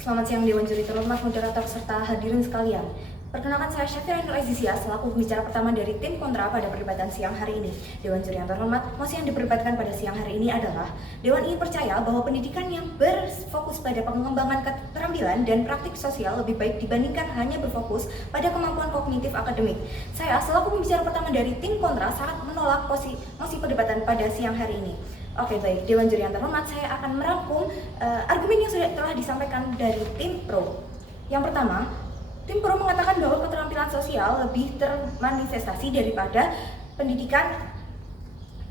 Selamat siang Dewan Juri terhormat, moderator serta hadirin sekalian. Perkenalkan, saya Syafira Nur Azizia selaku pembicara pertama dari tim kontra pada perdebatan siang hari ini. Dewan Juri yang terhormat, mosi yang diperdebatkan pada siang hari ini adalah Dewan ingin percaya bahwa pendidikan yang berfokus pada pengembangan keterampilan dan praktik sosial lebih baik dibandingkan hanya berfokus pada kemampuan kognitif akademik. Saya selaku pembicara pertama dari tim kontra sangat menolak mosi perdebatan pada siang hari ini. Oke, baik, Dewan Juri yang terhormat, saya akan merangkum argumen yang telah disampaikan dari tim pro. Yang pertama, tim pro mengatakan bahwa keterampilan sosial lebih termanifestasi daripada pendidikan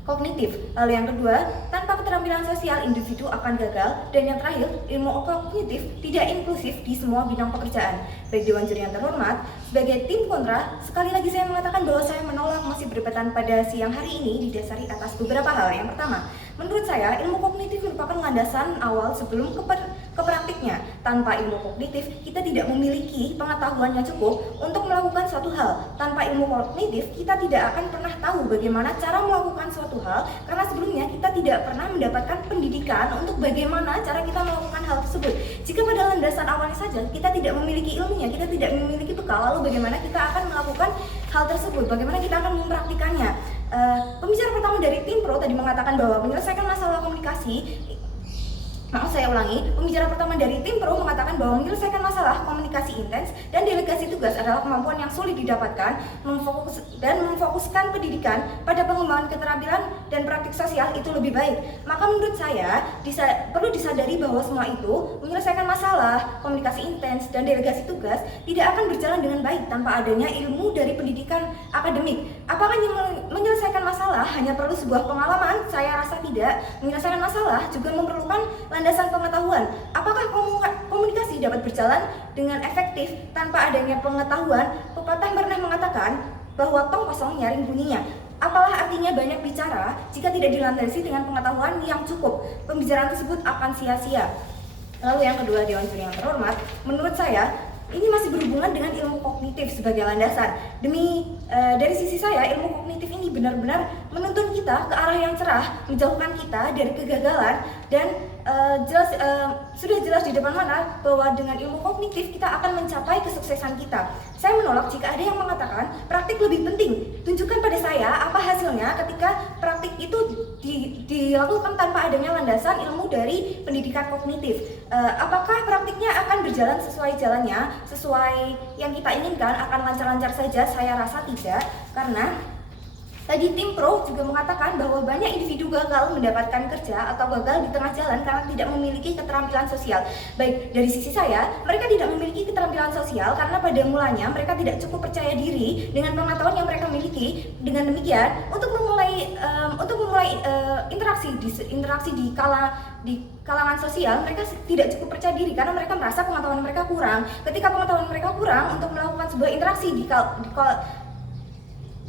kognitif. Lalu yang kedua, tanpa keterampilan sosial individu akan gagal. Dan yang terakhir, ilmu kognitif tidak inklusif di semua bidang pekerjaan. Baik Dewan Juri yang terhormat, sebagai tim kontra, sekali lagi saya mengatakan bahwa saya menolak mosi perdebatan pada siang hari ini didasari atas beberapa hal. Yang pertama, menurut saya ilmu kognitif merupakan landasan awal sebelum ke praktiknya. Tanpa ilmu kognitif, kita tidak memiliki pengetahuan yang cukup untuk melakukan suatu hal. Tanpa ilmu kognitif, kita tidak akan pernah tahu bagaimana cara melakukan suatu hal, karena sebelumnya kita tidak pernah mendapatkan pendidikan untuk bagaimana cara kita melakukan hal tersebut. Jika pada landasan awalnya saja kita tidak memiliki ilmunya, kita tidak memiliki bekal, lalu bagaimana kita akan melakukan hal tersebut, bagaimana kita akan mempraktikannya. Pembicara pertama dari tim pro tadi mengatakan bahwa menyelesaikan masalah komunikasi, saya ulangi, pembicara pertama dari tim pro mengatakan bahwa menyelesaikan masalah komunikasi intens dan delegasi tugas adalah kemampuan yang sulit didapatkan, memfokuskan pendidikan pada pengembangan keterampilan dan praktik sosial itu lebih baik. Maka menurut saya perlu disadari bahwa semua itu, menyelesaikan masalah komunikasi intens dan delegasi tugas tidak akan berjalan dengan baik tanpa adanya ilmu dari pendidikan akademik. Apakah menyelesaikan masalah hanya perlu sebuah pengalaman? Saya rasa tidak. Menyelesaikan masalah juga memerlukan landasan pengetahuan. Apakah komunikasi dapat berjalan dengan efektif tanpa adanya pengetahuan? Pepatah pernah mengatakan bahwa tong kosong nyaring bunyinya. Apalah artinya banyak bicara jika tidak dilandasi dengan pengetahuan yang cukup? Pembicaraan tersebut akan sia-sia. Lalu yang kedua, Dewan Juri yang terhormat, menurut saya ini masih berhubungan dengan ilmu kognitif sebagai landasan. Dari sisi saya, ilmu kognitif ini benar-benar menuntun kita ke arah yang cerah, menjauhkan kita dari kegagalan, dan sudah jelas di depan mana bahwa dengan ilmu kognitif kita akan mencapai kesuksesan kita. Saya menolak jika ada yang mengatakan praktik lebih penting. Tunjukkan pada saya apa hasilnya ketika praktik itu dilakukan tanpa adanya landasan ilmu dari pendidikan kognitif. Apakah praktiknya akan berjalan sesuai jalannya, sesuai yang kita inginkan, akan lancar-lancar saja? Saya rasa tidak, karena tadi tim pro juga mengatakan bahwa banyak individu gagal mendapatkan kerja atau gagal di tengah jalan karena tidak memiliki keterampilan sosial. Baik, dari sisi saya, mereka tidak memiliki keterampilan sosial karena pada mulanya mereka tidak cukup percaya diri dengan pengetahuan yang mereka miliki. Dengan demikian, untuk memulai interaksi di kalangan sosial, mereka tidak cukup percaya diri karena mereka merasa pengetahuan mereka kurang. Ketika pengetahuan mereka kurang untuk melakukan sebuah interaksi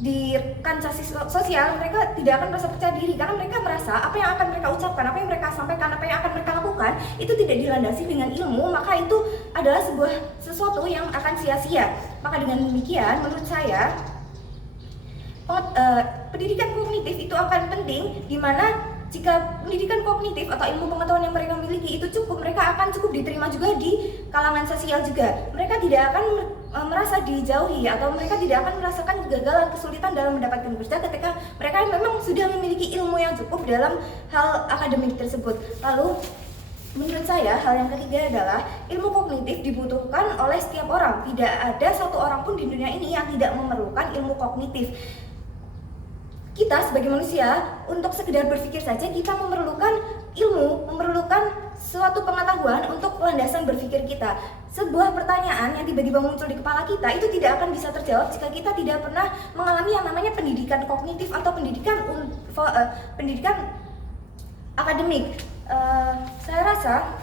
di kancah sosial, mereka tidak akan merasa percaya diri karena mereka merasa apa yang akan mereka ucapkan, apa yang mereka sampaikan, apa yang akan mereka lakukan itu tidak dilandasi dengan ilmu, maka itu adalah sesuatu yang akan sia-sia. Maka dengan demikian, menurut saya pendidikan kognitif itu akan penting, di mana jika pendidikan kognitif atau ilmu pengetahuan yang mereka miliki itu cukup, mereka akan cukup diterima juga di kalangan sosial juga. Mereka tidak akan merasa dijauhi atau mereka tidak akan merasakan kegagalan, kesulitan dalam mendapatkan kerja ketika mereka memang sudah memiliki ilmu yang cukup dalam hal akademik tersebut. Lalu menurut saya hal yang ketiga adalah ilmu kognitif dibutuhkan oleh setiap orang. Tidak ada satu orang pun di dunia ini yang tidak memerlukan ilmu kognitif. Kita sebagai manusia, untuk sekedar berpikir saja kita memerlukan ilmu, memerlukan suatu pengetahuan untuk landasan berpikir kita. Sebuah pertanyaan yang tiba-tiba muncul di kepala kita itu tidak akan bisa terjawab jika kita tidak pernah mengalami yang namanya pendidikan kognitif atau pendidikan akademik. Saya rasa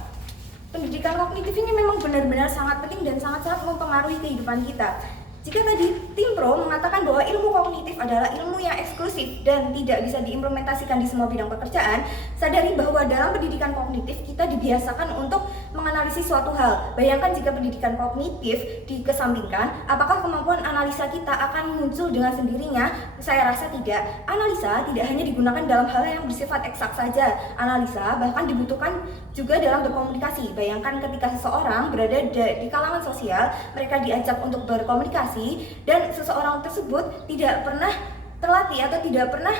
pendidikan kognitif ini memang benar-benar sangat penting dan sangat-sangat mempengaruhi kehidupan kita. Jika tadi tim pro mengatakan bahwa ilmu kognitif adalah ilmu yang eksklusif dan tidak bisa diimplementasikan di semua bidang pekerjaan, sadari bahwa dalam pendidikan kognitif kita dibiasakan untuk mengenali menganalisis suatu hal. Bayangkan jika pendidikan kognitif dikesampingkan, apakah kemampuan analisa kita akan muncul dengan sendirinya? Saya rasa tidak. Analisa tidak hanya digunakan dalam hal yang bersifat eksak saja. Analisa bahkan dibutuhkan juga dalam berkomunikasi. Bayangkan ketika seseorang berada di kalangan sosial, mereka diajak untuk berkomunikasi dan seseorang tersebut tidak pernah terlatih atau tidak pernah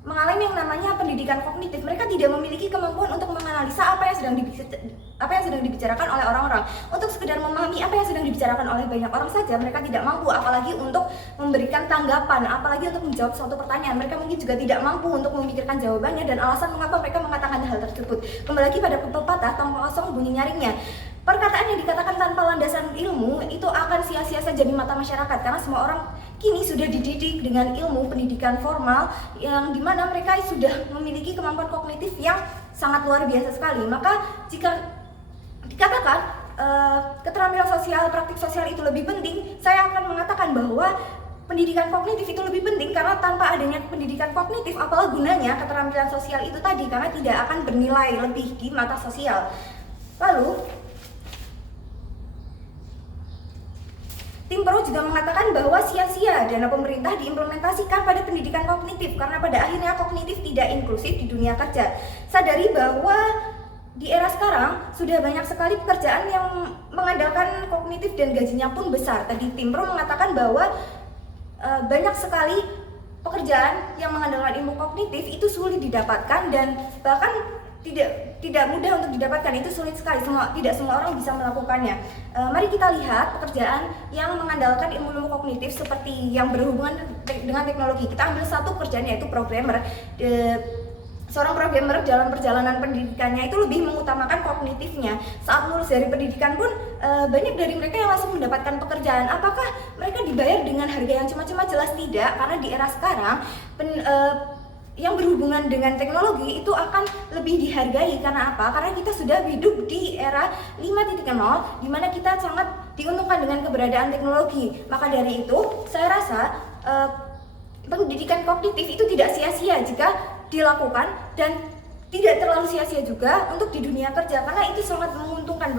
mengalami yang namanya pendidikan kognitif. Mereka tidak memiliki kemampuan untuk menganalisa apa yang sedang dibicarakan oleh orang-orang. Untuk sekedar memahami apa yang sedang dibicarakan oleh banyak orang saja mereka tidak mampu, apalagi untuk memberikan tanggapan, apalagi untuk menjawab suatu pertanyaan. Mereka mungkin juga tidak mampu untuk memikirkan jawabannya dan alasan mengapa mereka mengatakan hal tersebut. Kembali lagi pada pepatah, tanpa kosong bunyi nyaringnya. Perkataan yang dikatakan tanpa landasan ilmu itu akan sia-sia saja di mata masyarakat, karena semua orang kini sudah dididik dengan ilmu pendidikan formal yang dimana mereka sudah memiliki kemampuan kognitif yang sangat luar biasa sekali. Maka jika dikatakan keterampilan sosial, praktik sosial itu lebih penting, saya akan mengatakan bahwa pendidikan kognitif itu lebih penting, karena tanpa adanya pendidikan kognitif apalah gunanya keterampilan sosial itu tadi, karena tidak akan bernilai lebih di mata sosial. Lalu Tim Pro juga mengatakan bahwa sia-sia dana pemerintah diimplementasikan pada pendidikan kognitif karena pada akhirnya kognitif tidak inklusif di dunia kerja. Sadari bahwa di era sekarang sudah banyak sekali pekerjaan yang mengandalkan kognitif dan gajinya pun besar. Tadi Tim Pro mengatakan bahwa banyak sekali pekerjaan yang mengandalkan ilmu kognitif itu sulit didapatkan dan bahkan tidak mudah untuk didapatkan, itu sulit sekali, tidak semua orang bisa melakukannya. Mari kita lihat pekerjaan yang mengandalkan ilmu-ilmu kognitif seperti yang berhubungan dengan teknologi. Kita ambil satu pekerjaan yaitu programmer. Seorang programmer dalam perjalanan pendidikannya itu lebih mengutamakan kognitifnya. Saat lulus dari pendidikan pun banyak dari mereka yang langsung mendapatkan pekerjaan. Apakah mereka dibayar dengan harga yang cuma-cuma? Jelas tidak, karena di era sekarang yang berhubungan dengan teknologi itu akan lebih dihargai. Karena apa? Karena kita sudah hidup di era 5.0 di mana kita sangat diuntungkan dengan keberadaan teknologi. Maka dari itu, saya rasa pendidikan kognitif itu tidak sia-sia jika dilakukan dan tidak terlalu sia-sia juga untuk di dunia kerja, karena itu sangat menguntungkan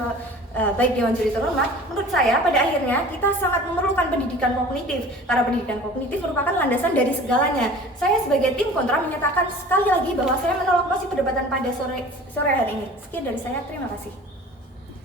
baik Dewan Juri Terhormat. Menurut saya pada akhirnya kita sangat memerlukan pendidikan kognitif, karena pendidikan kognitif merupakan landasan dari segalanya. Saya sebagai tim kontra menyatakan sekali lagi bahwa saya menolak mosi perdebatan pada sore hari ini. Sekian dari saya, terima kasih.